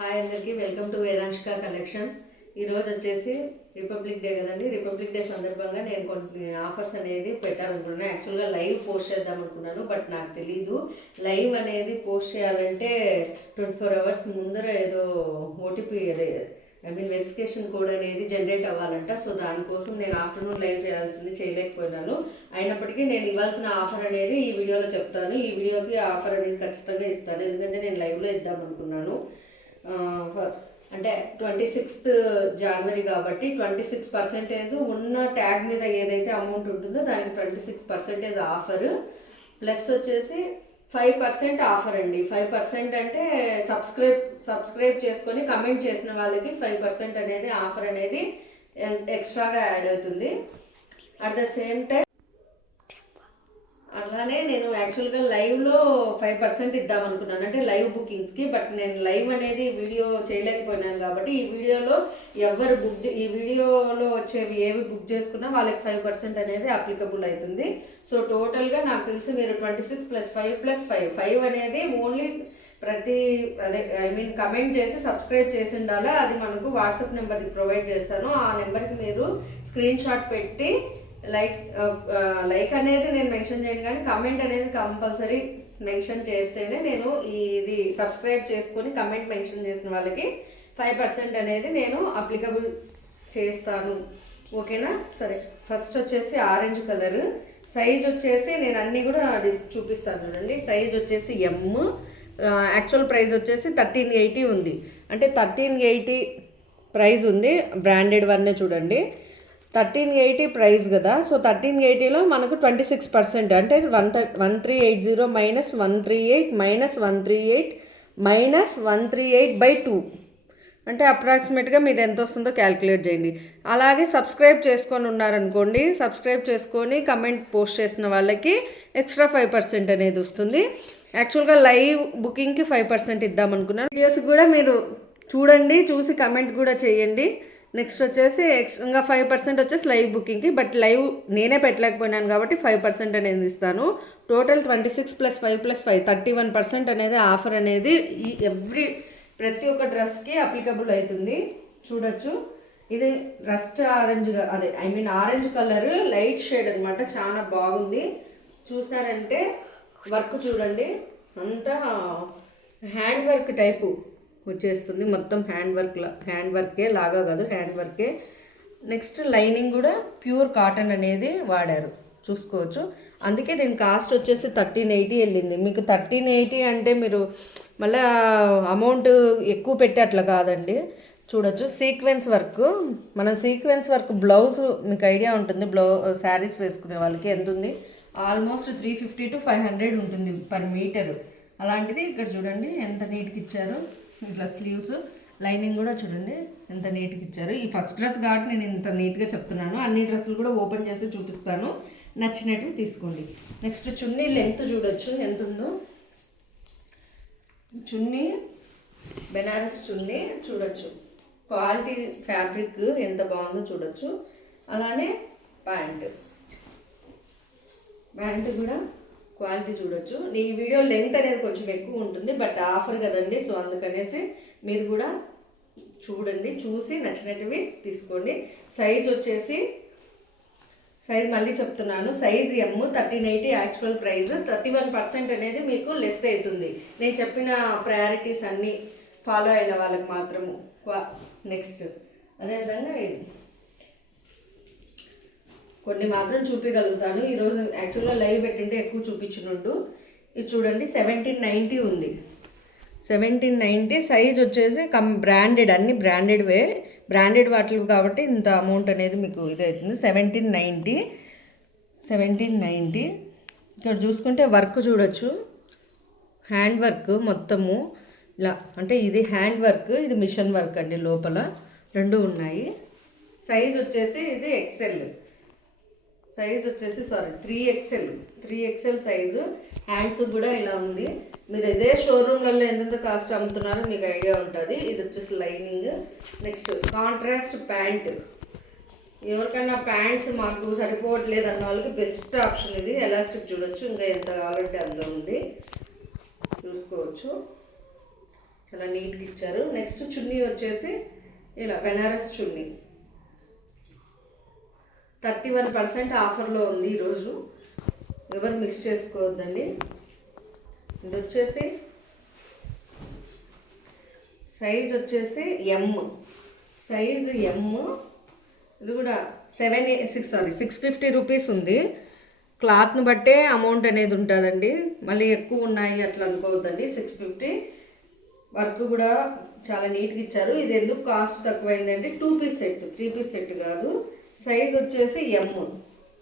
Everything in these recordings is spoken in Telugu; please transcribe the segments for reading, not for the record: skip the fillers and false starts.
హాయ్ అందరికీ వెల్కమ్ టు వేదాంశిక కలెక్షన్స్. ఈరోజు వచ్చేసి రిపబ్లిక్ డే కదండి. రిపబ్లిక్ డే సందర్భంగా నేను కొన్ని ఆఫర్స్ అనేది పెట్టాలనుకున్నాను. యాక్చువల్గా లైవ్ పోస్ట్ చేద్దాం అనుకున్నాను, బట్ నాకు తెలీదు లైవ్ అనేది పోస్ట్ చేయాలంటే 24 hours ముందర ఏదో ఓటీపీ వెరిఫికేషన్ కోడ్ అనేది జనరేట్ అవ్వాలంట. సో దానికోసం నేను ఆఫ్టర్నూన్ లైవ్ చేయాల్సింది చేయలేకపోయినాను. అయినప్పటికీ నేను ఇవ్వాల్సిన ఆఫర్ అనేది ఈ వీడియోలో చెప్తాను. ఈ వీడియోకి ఆఫర్ అనేది ఖచ్చితంగా ఇస్తాను, ఎందుకంటే నేను లైవ్లో ఇద్దాం అనుకున్నాను. అంటే 26th January కాబట్టి 26% ఉన్న ట్యాగ్ మీద ఏదైతే అమౌంట్ ఉంటుందో దానికి 26% ఆఫర్, ప్లస్ వచ్చేసి 5% ఆఫర్ అండి. 5% అంటే సబ్స్క్రైబ్ చేసుకొని కమెంట్ చేసిన వాళ్ళకి 5% అనేది ఆఫర్ అనేది ఎక్స్ట్రాగా యాడ్ అవుతుంది. అట్ ద సేమ్ టైం అలానే నేను యాక్చువల్గా లైవ్లో 5% ఇద్దాం అనుకున్నాను, అంటే లైవ్ బుకింగ్స్కి. బట్ నేను లైవ్ అనేది వీడియో చేయలేకపోయినాను కాబట్టి ఈ వీడియోలో ఎవరు ఈ వీడియోలో వచ్చేవి ఏవి బుక్ చేసుకున్నా వాళ్ళకి 5% అనేది అప్లికబుల్ అవుతుంది. సో టోటల్గా నాకు తెలిసి మీరు 26 + 5 + 5 అనేది ఓన్లీ కమెంట్ చేసి సబ్స్క్రైబ్ చేసి ఉండాలా. అది మనకు వాట్సాప్ నెంబర్కి ప్రొవైడ్ చేస్తాను. ఆ నెంబర్కి మీరు స్క్రీన్ షాట్ పెట్టి లైక్ అనేది నేను మెన్షన్ చేయను, కానీ కమెంట్ అనేది కంపల్సరీ మెన్షన్ చేస్తేనే నేను ఇది సబ్స్క్రైబ్ చేసుకొని కమెంట్ మెన్షన్ చేసిన వాళ్ళకి 5% అనేది నేను అప్లికబుల్ చేస్తాను. ఓకేనా? సరే, ఫస్ట్ వచ్చేసి ఆరెంజ్ కలర్. సైజ్ వచ్చేసి నేను అన్నీ కూడా చూపిస్తాను చూడండి. సైజ్ వచ్చేసి ఎమ్, యాక్చువల్ ప్రైస్ వచ్చేసి 1380 ఉంది. అంటే 1380 ప్రైస్ ఉంది. బ్రాండెడ్ వన్నే చూడండి, 1380 ప్రైస్ కదా. సో 1380లో మనకు 26% అంటే 1380 - 138 - 138 - 138/2 అంటే అప్రాక్సిమేట్గా మీరు ఎంత వస్తుందో క్యాలిక్యులేట్ చేయండి. అలాగే సబ్స్క్రైబ్ చేసుకొని ఉన్నారనుకోండి, సబ్స్క్రైబ్ చేసుకొని కమెంట్ పోస్ట్ చేసిన వాళ్ళకి ఎక్స్ట్రా 5% అనేది వస్తుంది. యాక్చువల్గా లైవ్ బుకింగ్కి 5% ఇద్దాం అనుకున్నాను. వీడియోస్ కూడా మీరు చూడండి, చూసి కమెంట్ కూడా చేయండి. నెక్స్ట్ వచ్చేసి ఇంకా 5% వచ్చేసి లైవ్ బుకింగ్కి, బట్ లైవ్ నేనే పెట్టలేకపోయినాను కాబట్టి 5% అనేది ఇస్తాను. టోటల్ 26 + 5 + 5 31% అనేది ఆఫర్ అనేది ప్రతి ఒక్క డ్రెస్కి అప్లికబుల్ అవుతుంది. చూడొచ్చు, ఇది రస్ట్ ఆరెంజ్గా ఆరెంజ్ కలర్ లైట్ షేడ్ అనమాట. చాలా బాగుంది. చూసారంటే వర్క్ చూడండి, అంతా హ్యాండ్ వర్క్ టైపు వచ్చేస్తుంది. మొత్తం హ్యాండ్ వర్కే లాగా కాదు, హ్యాండ్ వర్కే. నెక్స్ట్ లైనింగ్ కూడా ప్యూర్ కాటన్ అనేది వాడారు, చూసుకోవచ్చు. అందుకే దీని కాస్ట్ వచ్చేసి 1380 వెళ్ళింది. మీకు 1380 అంటే మీరు మళ్ళీ అమౌంట్ ఎక్కువ పెట్టి అట్లా కాదండి. చూడొచ్చు, సీక్వెన్స్ వర్క్. మన సీక్వెన్స్ వర్క్ బ్లౌజ్ మీకు ఐడియా ఉంటుంది. శారీస్ వేసుకునే వాళ్ళకి ఎంత ఉంది, ఆల్మోస్ట్ 350 to 500 ఉంటుంది పర్ మీటర్. అలాంటిది ఇక్కడ చూడండి ఎంత నీట్గా ఇచ్చారు. ఇట్లా స్లీవ్స్, లైనింగ్ కూడా చూడండి ఎంత నీట్గా ఇచ్చారు. ఈ ఫస్ట్ డ్రెస్ కాబట్టి నేను ఇంత నీట్గా చెప్తున్నాను. అన్ని డ్రెస్సులు కూడా ఓపెన్ చేసి చూపిస్తాను, నచ్చినట్టు తీసుకోండి. నెక్స్ట్ చున్నీ లెంత్ చూడొచ్చు ఎంత ఉందో. చున్నీ బెనారస్ చున్నీ చూడొచ్చు, క్వాలిటీ ఫ్యాబ్రిక్ ఎంత బాగుందో చూడొచ్చు. అలానే ప్యాంట్ కూడా క్వాలిటీ చూడొచ్చు. ఈ వీడియో లెంత్ అనేది కొంచెం ఎక్కువ ఉంటుంది, బట్ ఆఫర్ కదండి. సో అందుకనేసి మీరు కూడా చూడండి, చూసి నచ్చినట్టువి తీసుకోండి. సైజ్ వచ్చేసి మళ్ళీ చెప్తున్నాను, సైజ్ ఎమ్, 1380 యాక్చువల్ ప్రైస్. 31% అనేది మీకు లెస్ అవుతుంది. నేను చెప్పిన ప్రయారిటీస్ అన్నీ ఫాలో అయిన వాళ్ళకి మాత్రము. నెక్స్ట్ అదేవిధంగా కొన్ని మాత్రం చూపించగలుగుతాను. ఈరోజు యాక్చువల్గా లైవ్ పెట్టింటే ఎక్కువ చూపించినట్టు. ఇది చూడండి 1790 ఉంది. 1790 సైజ్ వచ్చేసి బ్రాండెడ్, అన్ని బ్రాండెడ్ వాటివి కాబట్టి ఇంత అమౌంట్ అనేది మీకు ఇది అవుతుంది. 1790. ఇక్కడ చూసుకుంటే వర్క్ చూడొచ్చు, హ్యాండ్ వర్క్ మొత్తము ఇలా. అంటే ఇది హ్యాండ్ వర్క్, ఇది మిషన్ వర్క్ అండి. లోపల రెండు ఉన్నాయి. సైజ్ వచ్చేసి ఇది ఎక్సెల్ సైజ్ వచ్చేసి 3XL సైజు. హ్యాండ్స్ కూడా ఇలా ఉంది. మీరు ఇదే షోరూమ్లలో ఎంత కాస్ట్ అమ్ముతున్నారో మీకు ఐడియా ఉంటుంది. ఇది వచ్చేసి లైనింగ్. Next contrast pant. ఎవరికైనా ప్యాంట్స్ మాకు సరిపోవట్లేదు అన్న వాళ్ళకి బెస్ట్ ఆప్షన్ ఇది. ఎలాస్టిక్ చూడొచ్చు, ఇంకా ఎంత కావాలంటే అంత ఉంది, చూసుకోవచ్చు. చాలా నీట్గా ఇచ్చారు. నెక్స్ట్ చున్నీ వచ్చేసి ఇలా బెనారస్ చున్నీ 31% ఆఫర్లో ఉంది ఈరోజు, ఎవరు మిస్ చేసుకోవద్దండి. ఇది వచ్చేసి సైజ్ వచ్చేసి సైజ్ ఎమ్. ఇది కూడా 650 రూపీస్ ఉంది. క్లాత్ని బట్టే అమౌంట్ అనేది ఉంటుందండి, మళ్ళీ ఎక్కువ ఉన్నాయి అట్లా అనుకోవద్దండి. 650. వర్క్ కూడా చాలా నీట్గా ఇచ్చారు. ఇది ఎందుకు కాస్ట్ తక్కువైందంటే 2 పీస్ సెట్, 3 పీస్ సెట్ కాదు. సైజ్ వచ్చేసి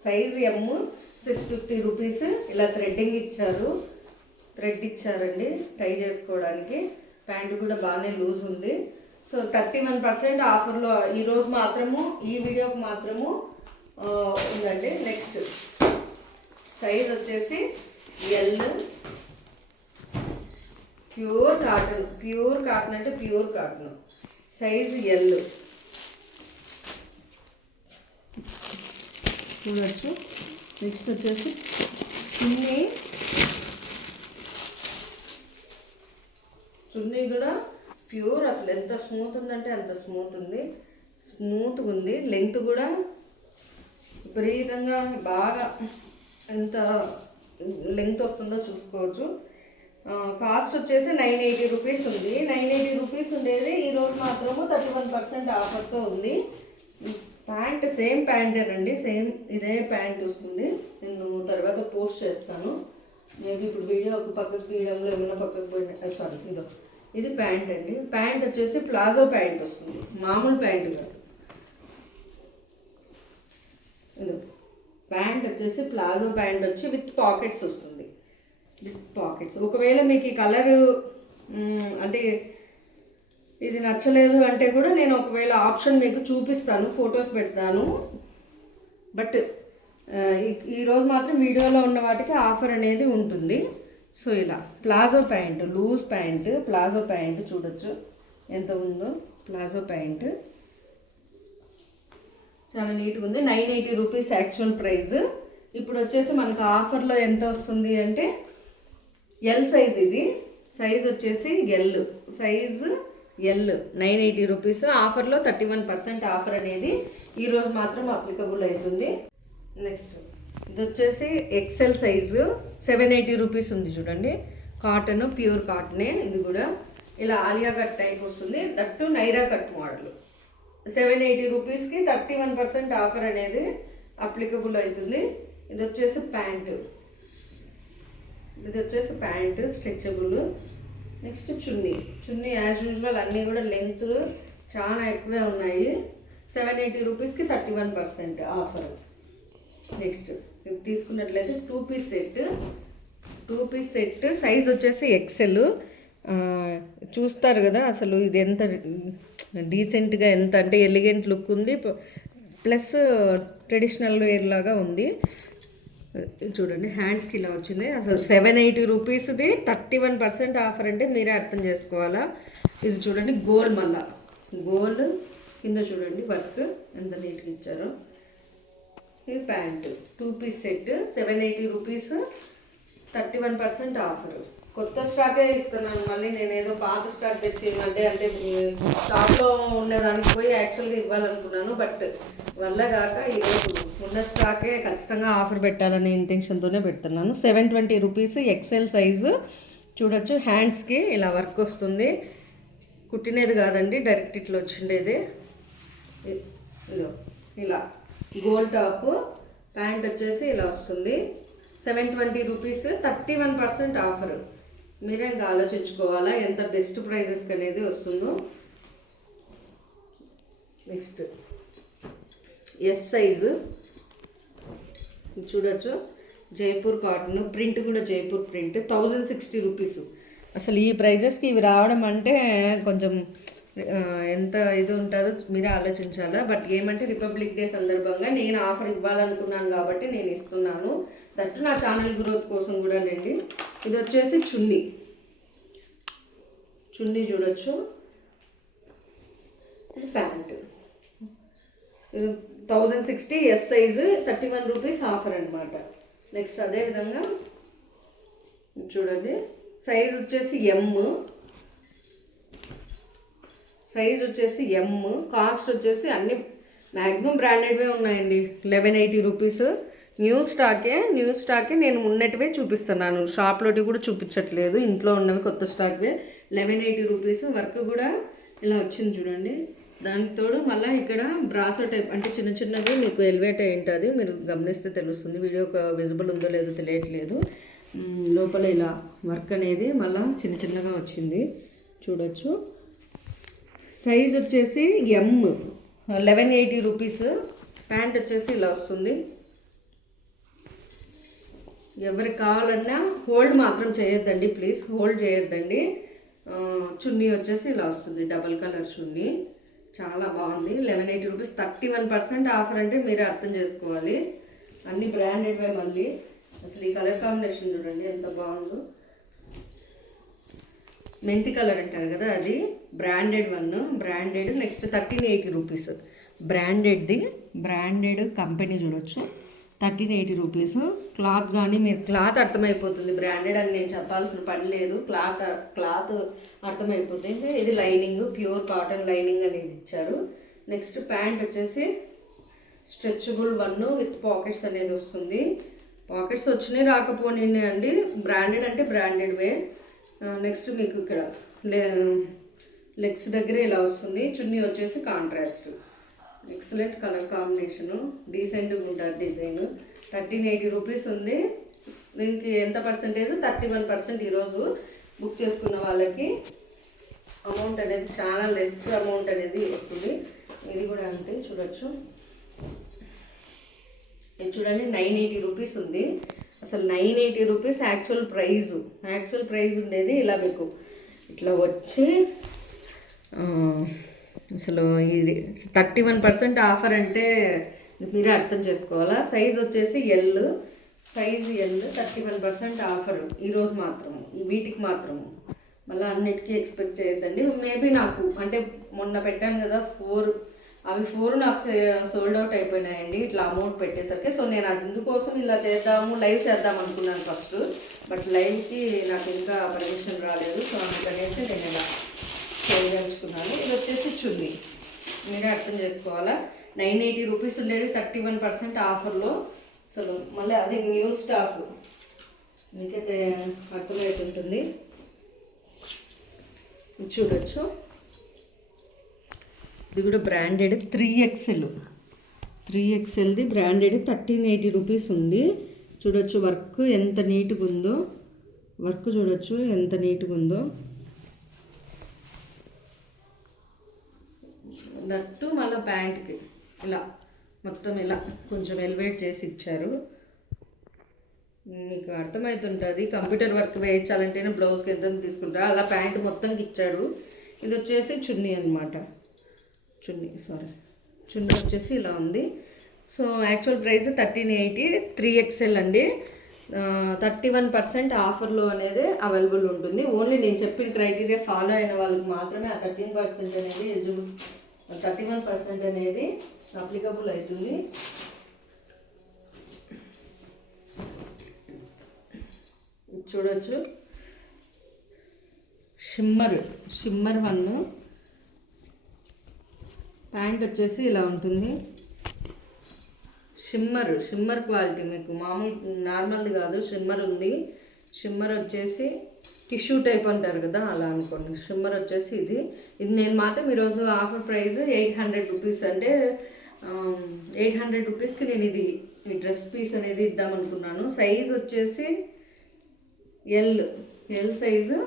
సైజ్ 650 రూపీస్. ఇలా థ్రెడ్డింగ్ ఇచ్చారు, థ్రెడ్ ఇచ్చారండి టై చేసుకోవడానికి. ప్యాంటు కూడా బాగానే లూజ్ ఉంది. సో 31% ఆఫర్లో ఈరోజు మాత్రము, ఈ వీడియోకి మాత్రము ఉందండి. నెక్స్ట్ సైజ్ వచ్చేసి ఎల్. ప్యూర్ కాటన్ అంటే ప్యూర్ కాటన్. సైజ్ ఎల్ చూడచ్చు. నెక్స్ట్ వచ్చేసి చున్నీ కూడా ప్యూర్, అసలు ఎంత స్మూత్ ఉందంటే అంత స్మూత్గా ఉంది. లెంగ్త్ కూడా విపరీతంగా బాగా ఎంత లెంగ్త్ వస్తుందో చూసుకోవచ్చు. కాస్ట్ వచ్చేసి 980 రూపీస్ ఉంది. 980 రూపీస్ ఉండేది ఈరోజు మాత్రము 31% ఆఫర్తో ఉంది. ప్యాంట్ సేమ్ ప్యాంటేనండి, సేమ్ ఇదే ప్యాంట్ వస్తుంది. నేను తర్వాత పోస్ట్ చేస్తాను. మేబీ ఇప్పుడు వీడియో ఒక పక్కకు తీయడంలో ఏమైనా పక్కకు పోయిన సారీ. ఇది ప్యాంట్ అండి. ప్యాంట్ వచ్చేసి ప్లాజో ప్యాంట్ వస్తుంది, మామూలు ప్యాంట్ కాదు. ప్యాంట్ వచ్చేసి ప్లాజో ప్యాంట్ వచ్చి విత్ పాకెట్స్ వస్తుంది, విత్ పాకెట్స్. ఒకవేళ మీకు ఈ కలరు అంటే ఇది నచ్చలేదు అంటే కూడా నేను ఒకవేళ ఆప్షన్ మీకు చూపిస్తాను, ఫొటోస్ పెడతాను. బట్ ఈరోజు మాత్రం వీడియోలో ఉన్న వాటికి ఆఫర్ అనేది ఉంటుంది. సో ఇలా palazzo pant, loose pant, palazzo pant చూడొచ్చు ఎంత ఉందో. ప్లాజో ప్యాంటు చాలా నీట్గా ఉంది. 980 రూపీస్ యాక్చువల్ ప్రైస్. ఇప్పుడు వచ్చేసి మనకు ఆఫర్లో ఎంత వస్తుంది అంటే ఎల్ సైజ్. ఇది సైజ్ వచ్చేసి సైజ్ ఎల్ 980 రూపీస్. ఆఫర్లో 31% ఆఫర్ అనేది ఈరోజు మాత్రం అప్లికబుల్ అవుతుంది. నెక్స్ట్ ఇది వచ్చేసి ఎక్సెల్ సైజు 780 రూపీస్ ఉంది చూడండి. కాటన్, ప్యూర్ కాటనే. ఇది కూడా ఇలా ఆలియా కట్ టైప్ వస్తుంది, దట్టు నైరా కట్ మోడల్. 780 రూపీస్కి 31% ఆఫర్ అనేది అప్లికబుల్ అవుతుంది. ఇది వచ్చేసి pant stretchable. Next chunni as usual అన్నీ కూడా లెంత్ చాలా ఎక్కువే ఉన్నాయి. 780 రూపీస్కి 31% ఆఫర్. నెక్స్ట్ తీసుకున్నట్లయితే 2 పీస్ సెట్ సైజ్ వచ్చేసి ఎక్సెల్. చూస్తారు కదా అసలు ఇది ఎంత డీసెంట్గా, ఎంత అంటే ఎలిగెంట్ లుక్ ఉంది, ప్లస్ ట్రెడిషనల్ వేర్ లాగా ఉంది. చూడండి హ్యాండ్స్కి ఇలా వచ్చింది. అసలు 780 రూపీస్ది 31% ఆఫర్ అంటే మీరే అర్థం చేసుకోవాలా. ఇది చూడండి గోల్డ్ కింద చూడండి వర్క్ ఎంత నీట్గా ఇచ్చారో. ఇది pant 2 piece set 780 rupees, 31% offer. కొత్త స్టాకే ఇస్తున్నాను. మళ్ళీ నేను ఏదో పాత స్టాక్ తెచ్చి అంటే షాప్లో ఉండేదానికి పోయి యాక్చువల్గా ఇవ్వాలనుకున్నాను. బట్ వల్ల కాక ఈరోజు ఉన్న స్టాకే ఖచ్చితంగా ఆఫర్ పెట్టాలనే ఇంటెన్షన్తోనే పెడుతున్నాను. 720 రూపీస్ ఎక్సెల్ సైజు. చూడొచ్చు హ్యాండ్స్కి ఇలా వర్క్ వస్తుంది, కుట్టినది కాదండి, డైరెక్ట్ ఇట్లా వచ్చిండేది. ఇదో ఇలా గోల్డ్ టాప్. ప్యాంట్ వచ్చేసి ఇలా వస్తుంది. 720 రూపీస్, 31% ఆఫర్. మీరే ఇంకా ఆలోచించుకోవాలా ఎంత బెస్ట్ ప్రైజెస్కి అనేది వస్తుందో. నెక్స్ట్ ఎస్ సైజు చూడొచ్చు, జైపూర్ కాటన్, ప్రింట్ కూడా జైపూర్ ప్రింట్. 1060 రూపీస్. అసలు ఈ ప్రైజెస్కి ఇవి రావడం అంటే కొంచెం ఎంత ఇది ఉంటుందో మీరే ఆలోచించాలా. బట్ ఏమంటే రిపబ్లిక్ డే సందర్భంగా నేను ఆఫర్ ఇవ్వాలనుకున్నాను కాబట్టి నేను ఇస్తున్నాను. దట్టు నా ఛానల్ గ్రోత్ కోసం కూడా లేండి. ఇది వచ్చేసి చున్నీ చూడొచ్చు. ఇది ప్యాంట్. ఇది 1060 ఎస్ సైజు, 31 రూపీస్ ఆఫర్ అనమాట. నెక్స్ట్ అదేవిధంగా చూడండి సైజ్ వచ్చేసి ఎమ్. సైజ్ వచ్చేసి ఎమ్, కాస్ట్ వచ్చేసి అన్ని మ్యాక్సిమం బ్రాండెడ్వే ఉన్నాయండి. 1180 రూపీస్. న్యూ స్టాకే నేను ఉన్నట్టువే చూపిస్తున్నాను, షాప్లోటి కూడా చూపించట్లేదు, ఇంట్లో ఉన్నవి కొత్త స్టాక్వే. 1180 రూపీస్. వర్క్ కూడా ఇలా వచ్చింది చూడండి. దానికి తోడు మళ్ళీ ఇక్కడ బ్రాసో టైప్ అంటే చిన్న చిన్నవి మీకు ఎలివేట్ అయి ఉంటుంది, మీరు గమనిస్తే తెలుస్తుంది. వీడియో విజిబుల్ ఉందో లేదో తెలియట్లేదు. లోపల ఇలా వర్క్ అనేది మళ్ళీ చిన్న చిన్నగా వచ్చింది చూడొచ్చు. సైజ్ వచ్చేసి ఎమ్, 1180 రూపీస్. ప్యాంట్ వచ్చేసి ఇలా వస్తుంది. ఎవరికి కావాలన్నా హోల్డ్ మాత్రం చేయొద్దండి ప్లీజ్, హోల్డ్ చేయొద్దండి. చున్నీ వచ్చేసి ఇలా వస్తుంది, డబల్ కలర్ చున్నీ. చాలా బాగుంది. 1180 రూపీస్. 31% ఆఫర్ అంటే మీరే అర్థం చేసుకోవాలి. అన్ని బ్రాండెడ్వే. మళ్ళీ అసలు ఈ కలర్ కాంబినేషన్ చూడండి ఎంత బాగుందో. మెంతి కలర్ అంటారు కదా, అది branded branded. Next 1380 rupees. Branded company చూడొచ్చు. 1380 రూపీస్. క్లాత్ కానీ మీరు క్లాత్ అర్థమైపోతుంది, బ్రాండెడ్ అని నేను చెప్పాల్సిన పని లేదు. క్లాత్ అర్థమైపోతుంది. ఇది లైనింగ్, ప్యూర్ కాటన్ లైనింగ్ అనేది ఇచ్చారు. నెక్స్ట్ ప్యాంట్ వచ్చేసి స్ట్రెచబుల్ విత్ పాకెట్స్ అనేది వస్తుంది. పాకెట్స్ వచ్చినాయి రాకపోయి అండి, బ్రాండెడ్ అంటే బ్రాండెడ్వే. నెక్స్ట్ మీకు ఇక్కడ లెగ్స్ దగ్గర ఇలా వస్తుంది. చున్నీ వచ్చేసి కాంట్రాస్ట్. ఎక్సలెంట్ కలర్ కాంబినేషను, డీసెంట్గా ఉంటుంది డిజైన్. 1380 రూపీస్ ఉంది. దీనికి ఎంత పర్సెంటేజ్? 31%. ఈరోజు బుక్ చేసుకున్న వాళ్ళకి అమౌంట్ అనేది చాలా లెస్ అమౌంట్ అనేది వస్తుంది. ఇది కూడా అంతే చూడొచ్చు. ఇది చూడండి 980 రూపీస్ ఉంది. అసలు 980 రూపీస్ యాక్చువల్ ప్రైజ్ ఉండేది ఇలా మీకు ఇట్లా వచ్చి అసలు ఇది 31% ఆఫర్ అంటే మీరే అర్థం చేసుకోవాలా. సైజ్ వచ్చేసి ఎల్, 31% ఆఫర్ ఈరోజు మాత్రము, ఈ వీటికి మాత్రము. మళ్ళీ అన్నిటికీ ఎక్స్పెక్ట్ చేయొద్దండి. మేబీ నాకు అంటే మొన్న పెట్టాను కదా 4 నాకు సోల్డ్ అవుట్ అయిపోయినాయండి ఇట్లా అమౌంట్ పెట్టేసరికి. సో నేను అది ఇందుకోసం ఇలా లైవ్ చేద్దాం అనుకున్నాను ఫస్ట్, బట్ లైవ్కి నాకు ఇంకా పర్మిషన్ రాలేదు. సో అందుకనేసి నేను ఇలా చేయదలుచుకున్నాను. ఇది వచ్చేసి చున్నీ, మీరే అర్థం చేసుకోవాలా. 980 రూపీస్ ఉండేది 31% ఆఫర్లో. అసలు మళ్ళీ అది న్యూ స్టాక్, మీకైతే అర్థమవుతుంటుంది. చూడొచ్చు. ఇది కూడా బ్రాండెడ్ 3XLది బ్రాండెడ్ 1380 రూపీస్ ఉంది. చూడొచ్చు వర్క్ ఎంత నీట్గా ఉందో, దట్టు మళ్ళీ ప్యాంట్కి ఇలా మొత్తం ఇలా కొంచెం ఎలివేట్ చేసి ఇచ్చారు. మీకు అర్థమవుతుంటుంది. కంప్యూటర్ వర్క్ వేయించాలంటేనే బ్లౌజ్కి ఎంత తీసుకుంటారు, అలా ప్యాంట్ మొత్తంకి ఇచ్చారు. ఇది వచ్చేసి చున్నీ అనమాట. చున్నీ వచ్చేసి ఇలా ఉంది. సో యాక్చువల్ ప్రైస్ 1380, 3XL అండి. 31% ఆఫర్లో అనేది అవైలబుల్ ఉంటుంది. ఓన్లీ నేను చెప్పిన క్రైటీరియా ఫాలో అయిన వాళ్ళకి మాత్రమే ఆ 13% అనేది 31% అనేది అప్లికబుల్ అవుతుంది. చూడొచ్చు. షిమ్మర్ ప్యాంట్ వచ్చేసి ఇలా ఉంటుంది. షిమ్మర్ క్వాలిటీ, మీకు మామూలు నార్మల్ది కాదు, షిమ్మర్ ఉంది. షిమ్మర్ వచ్చేసి టిష్యూ టైప్ అంటారు కదా, అలా అనుకోండి. షిమ్మర్ వచ్చేసి ఇది నేను మాత్రం ఈరోజు ఆఫర్ ప్రైస్ 800 రూపీస్. అంటే 800 రూపీస్కి నేను ఈ డ్రెస్ పీస్ అనేది ఇద్దాం అనుకున్నాను. సైజ్ వచ్చేసి ఎల్ సైజు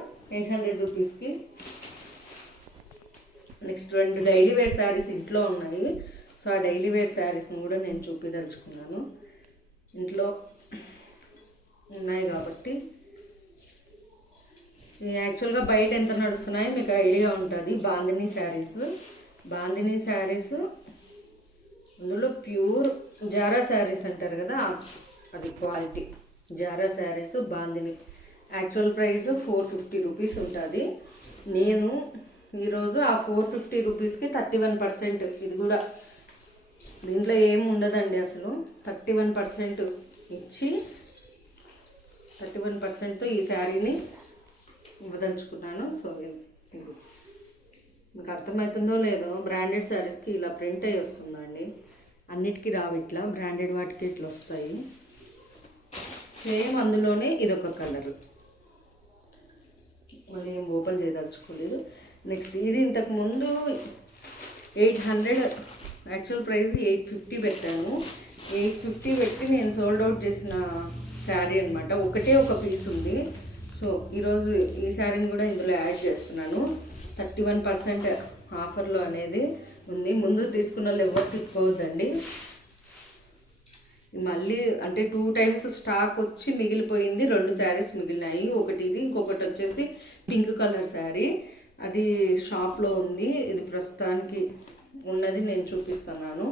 800 రూపీస్కి. నెక్స్ట్ 2 డైలీ వేర్ శారీస్ ఇంట్లో ఉన్నాయి. సో ఆ డైలీ వేర్ శారీస్ని కూడా నేను చూపించదలుచుకున్నాను. ఇంట్లో ఉన్నాయి కాబట్టి యాక్చువల్గా బయట ఎంత నడుస్తున్నాయో మీకు ఐడియా ఉంటుంది. బాందినీ శారీస్ అందులో ప్యూర్ జారా శారీస్ అంటారు కదా, అది quality. Zara saris bandhani actual price 450 rupees ఉంటుంది. నేను ఈరోజు ఆ 450 రూపీస్కి 31%. ఇది కూడా దీంట్లో ఏమి ఉండదండి అసలు. 31% ఇచ్చి 31%తో ఈ శారీని ఇవ్వదలుచుకున్నాను. సో మీకు అర్థమవుతుందో లేదో, బ్రాండెడ్ శారీస్కి ఇలా ప్రింట్ అయ్యి వస్తుందండి. అన్నిటికీ రావు ఇట్లా, బ్రాండెడ్ వాటికి ఇట్లా వస్తాయి. సేమ్ అందులోనే ఇదొక కలరు, మళ్ళీ ఏం ఓపెన్ చేయదలుచుకోలేదు. నెక్స్ట్ ఇది ఇంతకు ముందు 800, యాక్చువల్ ప్రైస్ 850 పెట్టాను. 850 పెట్టి నేను సోల్డ్ అవుట్ చేసిన శారీ అనమాట. ఒకటే ఒక పీస్ ఉంది. సో ఈరోజు ఈ శారీని కూడా ఇందులో యాడ్ చేస్తున్నాను. 31% ఆఫర్లో అనేది ఉంది. ముందు తీసుకున్న వాళ్ళు ఎవరు తిప్పుకోవద్దండి. మళ్ళీ అంటే 2 టైమ్స్ స్టాక్ వచ్చి మిగిలిపోయింది. 2 శారీస్ మిగిలినాయి. ఒకటి ఇది, ఇంకొకటి వచ్చేసి పింక్ కలర్ శారీ. అది షాప్లో ఉంది. ఇది ప్రస్తుతానికి ఉన్నది నేను చూపిస్తున్నాను.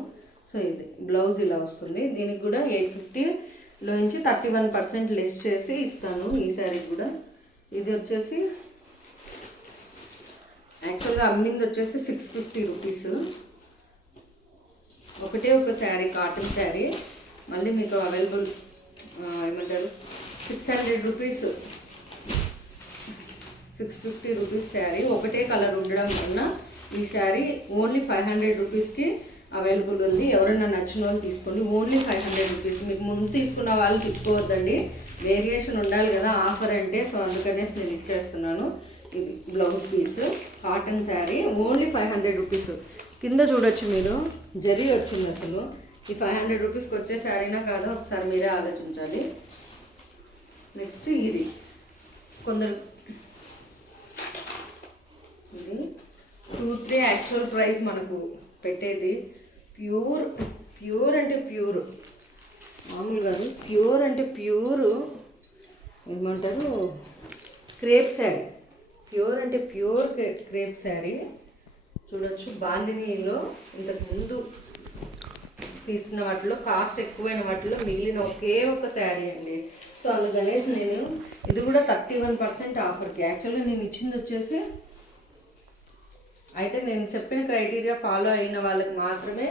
సో ఇది బ్లౌజ్ ఇలా వస్తుంది. దీనికి కూడా 850లో నుంచి 31% లెస్ చేసి ఇస్తాను ఈ శారీ కూడా. ఇది వచ్చేసి యాక్చువల్గా అమ్మింది వచ్చేసి 650 రూపీస్. ఒకటే ఒక శారీ, కాటన్ శారీ. మళ్ళీ మీకు అవైలబుల్ ఏమంటారు 600 రూపీస్, 650 రూపీస్ శారీ. ఒకటే కలర్ ఉండడం వలన ఈ శారీ ఓన్లీ 500 రూపీస్కి అవైలబుల్ ఉంది. ఎవరైనా నచ్చిన వాళ్ళు తీసుకోండి. Only 500 rupees. మీకు ముందు తీసుకున్న వాళ్ళు తిప్పుకోవద్దండి, వేరియేషన్ ఉండాలి కదా ఆఫర్ అంటే. సో అందుకనేసి నేను ఇచ్చేస్తున్నాను. ఇది blouse piece, cotton sari, only 500 rupees. కింద చూడొచ్చు మీరు, జరీ వచ్చింది. అసలు ఈ 500 రూపీస్కి వచ్చే శారీనా కాదో ఒకసారి మీరే ఆలోచించాలి. నెక్స్ట్ ఇది కొందరు ఇది 2-3 యాక్చువల్ ప్రైస్ మనకు పెట్టేది. ప్యూర్ అంటే ప్యూర్ మామూలు కాదు. ప్యూర్ అంటే ప్యూర్ ఏమంటారు క్రేప్ శారీ. ప్యూర్ అంటే ప్యూర్ క్రేప్ శారీ. చూడొచ్చు, బాందినీలో ఇంతకుముందు తీసిన వాటిలో కాస్ట్ ఎక్కువైన వాటిలో మిగిలిన ఒకే ఒక శారీ అండి. సో అందుకనేసి నేను ఇది కూడా 31% ఆఫర్కి. యాక్చువల్లీ నేను ఇచ్చింది వచ్చేసి, అయితే నేను చెప్పిన క్రైటీరియా ఫాలో అయిన వాళ్ళకి మాత్రమే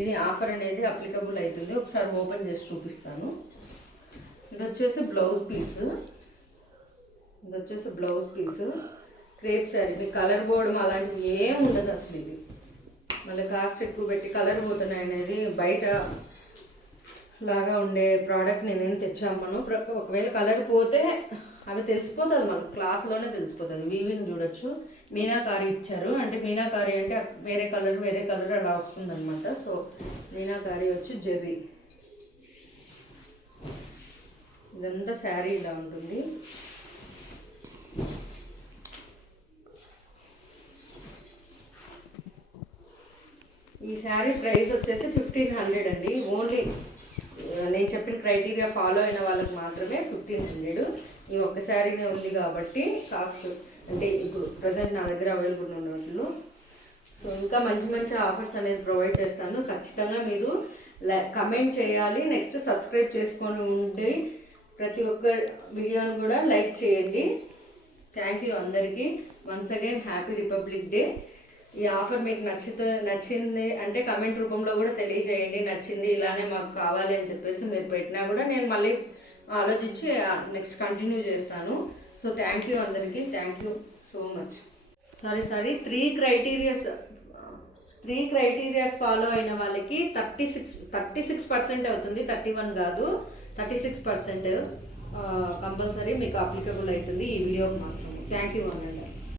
ఇది ఆఫర్ అనేది అప్లికబుల్ అవుతుంది. ఒకసారి ఓపెన్ చేసి చూపిస్తాను. ఇది వచ్చేసి బ్లౌజ్ పీస్, క్రేప్ శారీ. మీకు కలర్ పోవడం అలాంటివి ఏం ఉండదు అసలు. ఇది మళ్ళీ కాస్ట్ ఎక్కువ పెట్టి కలర్ పోతున్నాయి అనేది బయట లాగా ఉండే ప్రోడక్ట్ నేనేం తెచ్చామను. ఒకవేళ కలర్ పోతే అవి తెలిసిపోతుంది, మనకు క్లాత్లోనే తెలిసిపోతుంది. వీవింగ్ చూడొచ్చు, మీనాకారి ఇచ్చారు. అంటే మీనాకారి అంటే వేరే కలర్ అలా వస్తుంది అనమాట. సో మీనాకారి వచ్చి జెర్రీ. ఇదంతా శారీ ఇలా ఉంటుంది. ఈ శారీ ప్రైస్ వచ్చేసి 1500 అండి. ఓన్లీ నేను చెప్పిన క్రైటీరియా ఫాలో అయిన వాళ్ళకి మాత్రమే 1500. ఈ ఒక్క శారీనే ఉంది కాబట్టి కాస్ట్ అంటే ఇప్పుడు ప్రజెంట్ నా దగ్గర అవైలబుల్ ఉన్న వాటిలో. సో ఇంకా మంచి ఆఫర్స్ అనేది ప్రొవైడ్ చేస్తాను. ఖచ్చితంగా మీరు కమెంట్ చేయాలి. నెక్స్ట్ సబ్స్క్రైబ్ చేసుకొని ఉండి ప్రతి ఒక్క వీడియోని కూడా లైక్ చేయండి. థ్యాంక్ యూ అందరికీ. Once again happy republic day. ఈ ఆఫర్ మీకు నచ్చింది అంటే కమెంట్ రూపంలో కూడా తెలియజేయండి. నచ్చింది, ఇలానే మాకు కావాలి అని చెప్పేసి మీరు పెట్టినా కూడా నేను మళ్ళీ ఆలోచించి నెక్స్ట్ కంటిన్యూ చేస్తాను. సో థ్యాంక్ యూ అందరికీ. Thank you so much. Sorry 3 criterias follow అయిన వాళ్ళకి 36% అవుతుంది. 31 కాదు, 36% కంపల్సరీ మీకు అప్లికబుల్ అవుతుంది ఈ వీడియోకి మాత్రం. థ్యాంక్ యూ అనండి.